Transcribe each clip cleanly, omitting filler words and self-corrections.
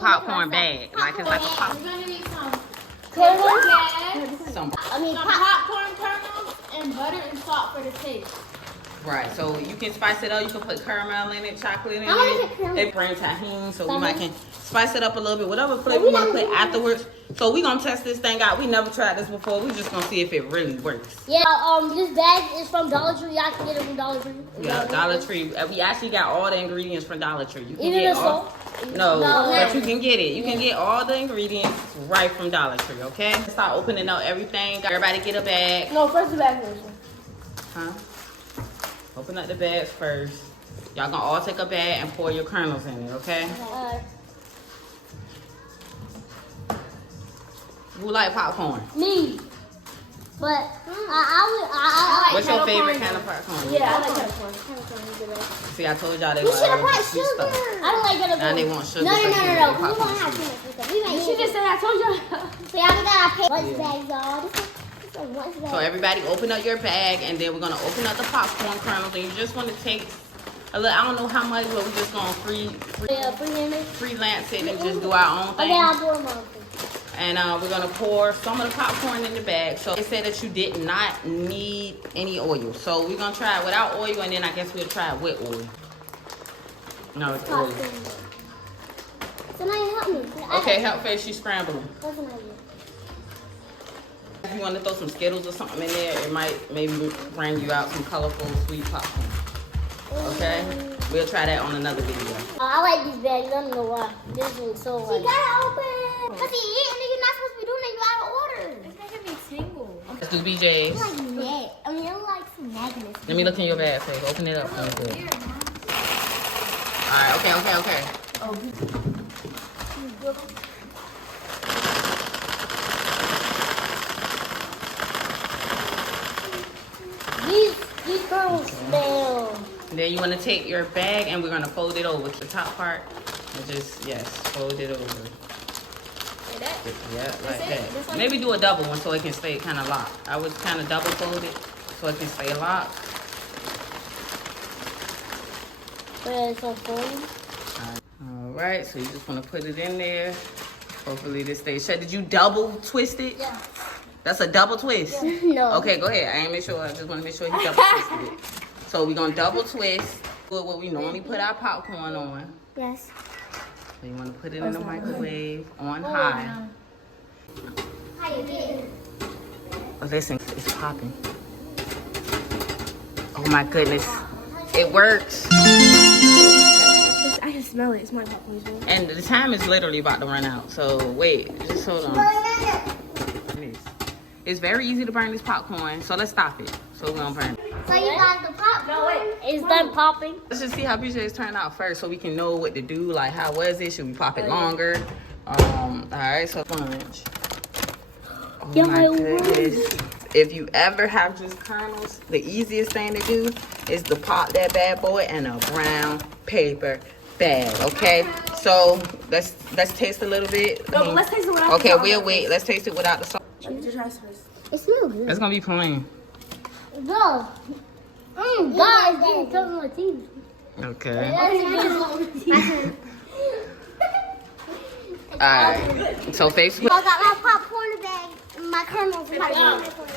Popcorn bag, like it's like a popcorn. We're gonna need some popcorn kernels and butter and salt for the taste. Right, so you can spice it up. You can put caramel in it, chocolate in it. It brings tahini, so we might can spice it up a little bit. Whatever flavor we want to put afterwards. So we gonna test this thing out. We never tried this before. We just gonna see if it really works. Yeah, this bag is from Dollar Tree. Y'all can get it from Dollar Tree. Yeah, Dollar Tree. We actually got all the ingredients from Dollar Tree. You can Even get the all. salt? No, but you can get it. You can get all the ingredients right from Dollar Tree. Okay. Let's start opening up everything. Everybody get a bag. No, first the bag first. Huh? Open up the bags first. Y'all gonna all take a bag and pour your kernels in it, okay? Who like popcorn? Me. But I What's your favorite kind of popcorn? Yeah, I like popcorn. See, I told y'all they We should have were brought sugar. I don't like that. Now they want sugar. No. so We you can don't get popcorn have sugar. too much stuff. You should just say I told you. So y'all gotta pay lunch bags, y'all. This is lunch bag. So everybody open up your bag and then we're gonna open up the popcorn kernels and you just want to take a little, I don't know how much, but we're just gonna freelance it and just do our own thing. Okay, I'll do it. And we're gonna pour some of the popcorn in the bag. So it said that you did not need any oil. So we're gonna try it without oil and then I guess we'll try it with oil. No, it's oil. So now you help me. Okay, help Faye, she's scrambling. What's an idea? If you want to throw some Skittles or something in there, it might maybe bring you out some colorful sweet popcorn. Okay? We'll try that on another video. I like these bags. I don't know why. This is so hard. You gotta open. Cause you're not supposed to be doing it. You out of order. It's making me tingle. Let's do BJ's. It's like net. I mean, it's like some magnets. Let me look in your bag, Faye. Open it up for me good. Alright, okay. These kernels smell. Then you want to take your bag and we're going to fold it over. The top part, and just, yes, fold it over. Yeah, like that. Maybe do a double one so it can stay kind of locked. I would kind of double fold it so it can stay locked. All right, so you just want to put it in there. Hopefully this stays shut. Did you double twist it? Yeah. That's a double twist? Yeah. No. Okay, go ahead. I ain't make sure. I just want to make sure he double twisted it. So we're going to double twist. Put what we normally put our popcorn on. Yes. So you want to put it in the microwave on high. How you get it? Oh, listen, it's popping. Oh my goodness. It works. I can smell it. It's my popcorn. And the time is literally about to run out. So wait, just hold on. It's very easy to burn this popcorn. So let's stop it. So we're gonna burn it. So you got the popcorn? No, wait. It's done popping. Let's just see how BJ's turned out first so we can know what to do. Like, how was it? Should we pop it longer? All right, so sponge. Oh my goodness. If you ever have just kernels, the easiest thing to do is to pop that bad boy in a brown paper bag, okay? So let's taste a little bit. No, but let's taste it without Okay, the salt. we'll wait. Let's taste it without the salt. It smells good. It's gonna be plain. No. God, it's getting stuck in my teeth. Okay. I Alright. So Facebook. got my popcorn bag, my kernels in my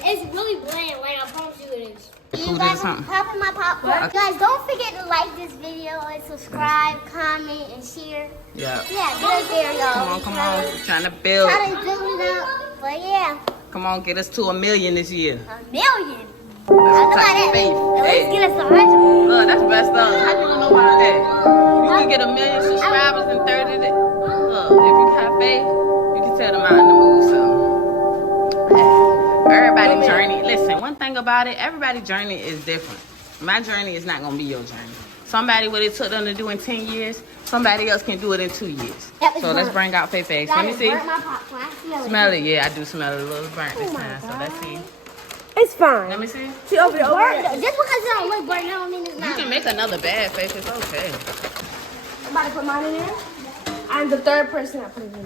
It's really bland, like I promise you it is. You Food guys or something. popping my popcorn. Guys, don't forget to like this video and subscribe, comment, and share. Yeah. Yeah, get us there, y'all. Come on. We're trying to build. Try to build it up. But yeah, Come on, get us to 1 million this year. 1 million. That's the I know type about of faith. that. At least Hey. get us 100. Look, that's best of. How you don't know about that? You can get 1 million subscribers in 30 days. Look, if you have faith, you can tell them out in the mood. So, everybody's journey. Listen, one thing about it, everybody's journey is different. My journey is not gonna be your journey. Somebody what it took them to do in 10 years, somebody else can do it in 2 years. So let's bring out Faye Face. Let me see. Burnt my popcorn. I smell it. Smell it. Yeah, I do smell it a little burnt this time. So let's see. It's fine. Let me see. See, over there, over there. Just because it don't look burnt, I don't mean it's You not. can make another bad face. It's okay. I'm about to put mine in there. I'm the third person that put it in there.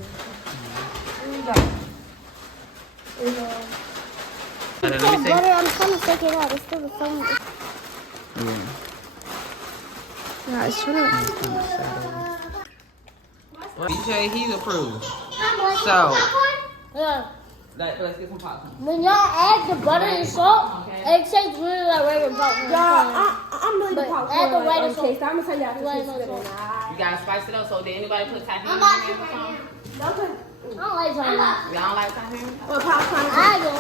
Let me see. Butter, I'm trying to take it out. It's still the same. Yeah. Yeah, it's true. BJ, he's approved. So, Yeah. let's get some popcorn. When y'all add the butter and salt, it tastes really like regular popcorn. I'm really But popcorn. add the white and salt. I'm gonna tell y'all White to and taste it. salt. You gotta spice it up. So, did anybody put tahini in I'm there? about to right now. Don't put I don't like tahini. Y'all don't like tahini? popcorn. I do.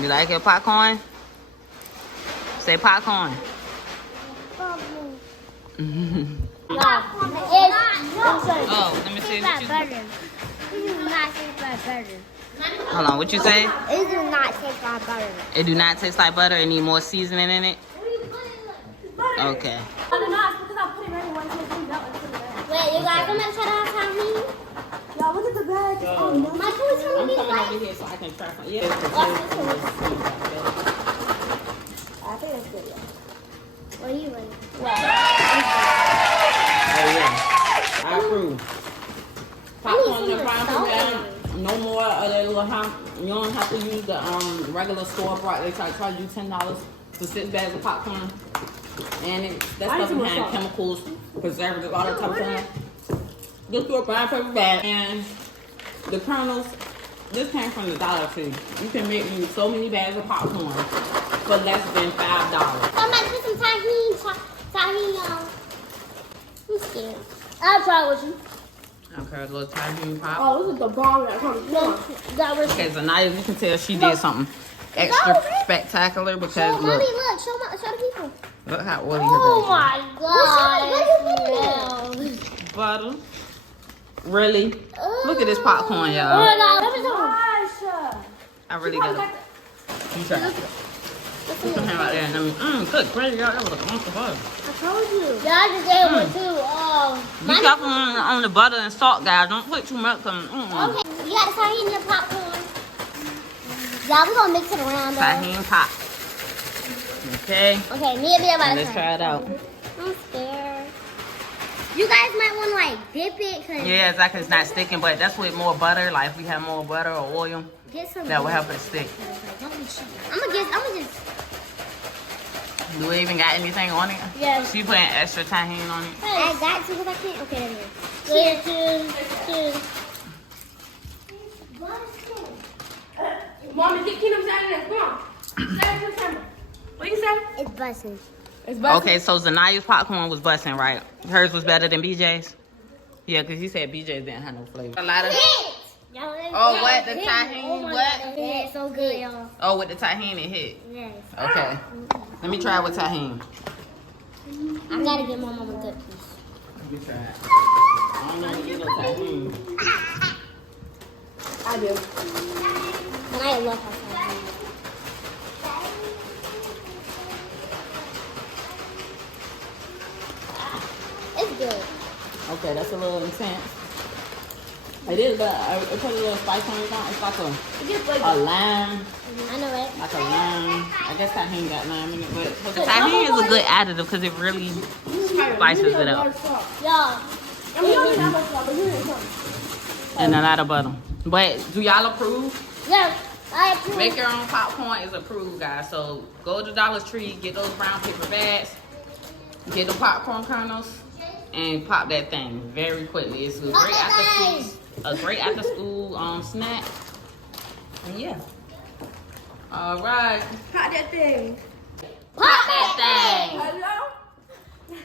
You like your popcorn? Say popcorn. No. Oh, let me see. What you, Butter. It do not taste like butter. hold on, what you say? It do not taste like butter. It do not taste like butter. It need more seasoning in it. Okay. Oh, no, it's because I put it right in 1, 2, 3, that was the bag. Wait, you guys, come and try to have tahini. Y'all, look at the bag. Oh, no. My food's I'm telling me coming like. over here so I can try some. Yeah. I think that's good, yeah. What are you like? Oh yeah. I approve. Popcorn in the some frying salt. pan. No more of that little you don't have to use the regular store bought. They charge you $10 for 6 bags of popcorn. And that stuff behind chemicals, preservatives, all that type of stuff. Just do a brown paper bag. And the kernels, this came from the Dollar Tree. You can make you so many bags of popcorn for less than $5. I'm about to put some tahini, y'all. I'm scared. I'll try with you. Okay, a little tahini pop. Oh, this is the bomb that comes. No, that was. Okay, so now you can tell she did something extra spectacular because Mommy, look look, show the people. look how oily Oh her my god. bag is. Butter. Really? Look at this popcorn, Oh y'all. my god, let me I really got it. You try it. Put some hand right there and let me, good gravy, y'all. That was a bunch of butter. I told you. Yeah, I just ate one too. Oh. Be careful on the butter and salt, guys. Don't put too much. Okay, you got tahini and popcorn. Yeah, we're gonna mix it around though. Tahini pop. Okay. Okay, me and Bia about to Let's try it out. I'm scared. You guys might want to like dip it. Cause Yeah, exactly. It's not sticking, but that's with more butter. Like if we have more butter or oil, get some. that will help it stick. Don't be cheating. I'm gonna just. Do we even got anything on it? Yes. She putting extra tahini on it. I got to because I can't. Okay, there we go. Cheers. Mommy, get Kingdom's out of there. Come on. Say it to the camera. What you say? It's busting. It's busted. Okay, so Zanaya's popcorn was busting, right? Hers was better than BJ's? Yeah, because you said BJ's didn't have no flavor. A lot of... Oh, what? The tahini? What? Yeah, it's so good, y'all. Oh, with the tahini it hit. Yes. Okay. Let me try it with tahini. I gotta get my mama a good piece. Let me try it. I don't know what you look tahini. I do. And I love her tahini. It's good. Okay, that's a little intense. It is, but I put a little spice on it. It's like a lime. I know it. Like a lime. I guess tahini got lime in it, but the tahini is a good additive because it really spices it up. Y'all. And a lot of butter. But do y'all approve? Yes, I approve. Make your own popcorn is approved, guys. So go to Dollar Tree, get those brown paper bags, get the popcorn kernels, and pop that thing very quickly. It's a great after school snack. And yeah. All right. Pop that thing. Pop that thing. Hello?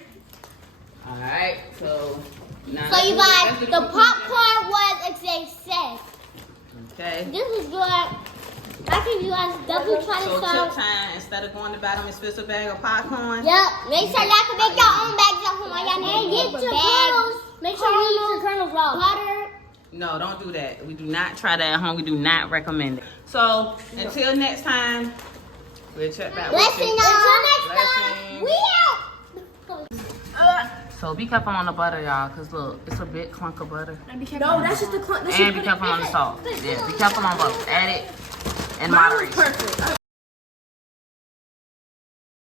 All right. So now So you guys, the popcorn was a success. Okay. This is good. I think you guys double try So this tip out. time, instead of going to buy them expensive bag of popcorn. Yep. Make sure y'all can make your own bags at home. All y'all need to get your kernels. Make sure you eat your kernels raw. Butter. No, don't do that. We do not try that at home. We do not recommend it. So until next time, we'll check back with Listen, you. until next time, Blessings. we out. So be careful on the butter, y'all, because look, it's a big clunk of butter. No, that's just the clunk. And be careful on the salt. Yeah, be careful on both. Add it in Mine was moderation. perfect.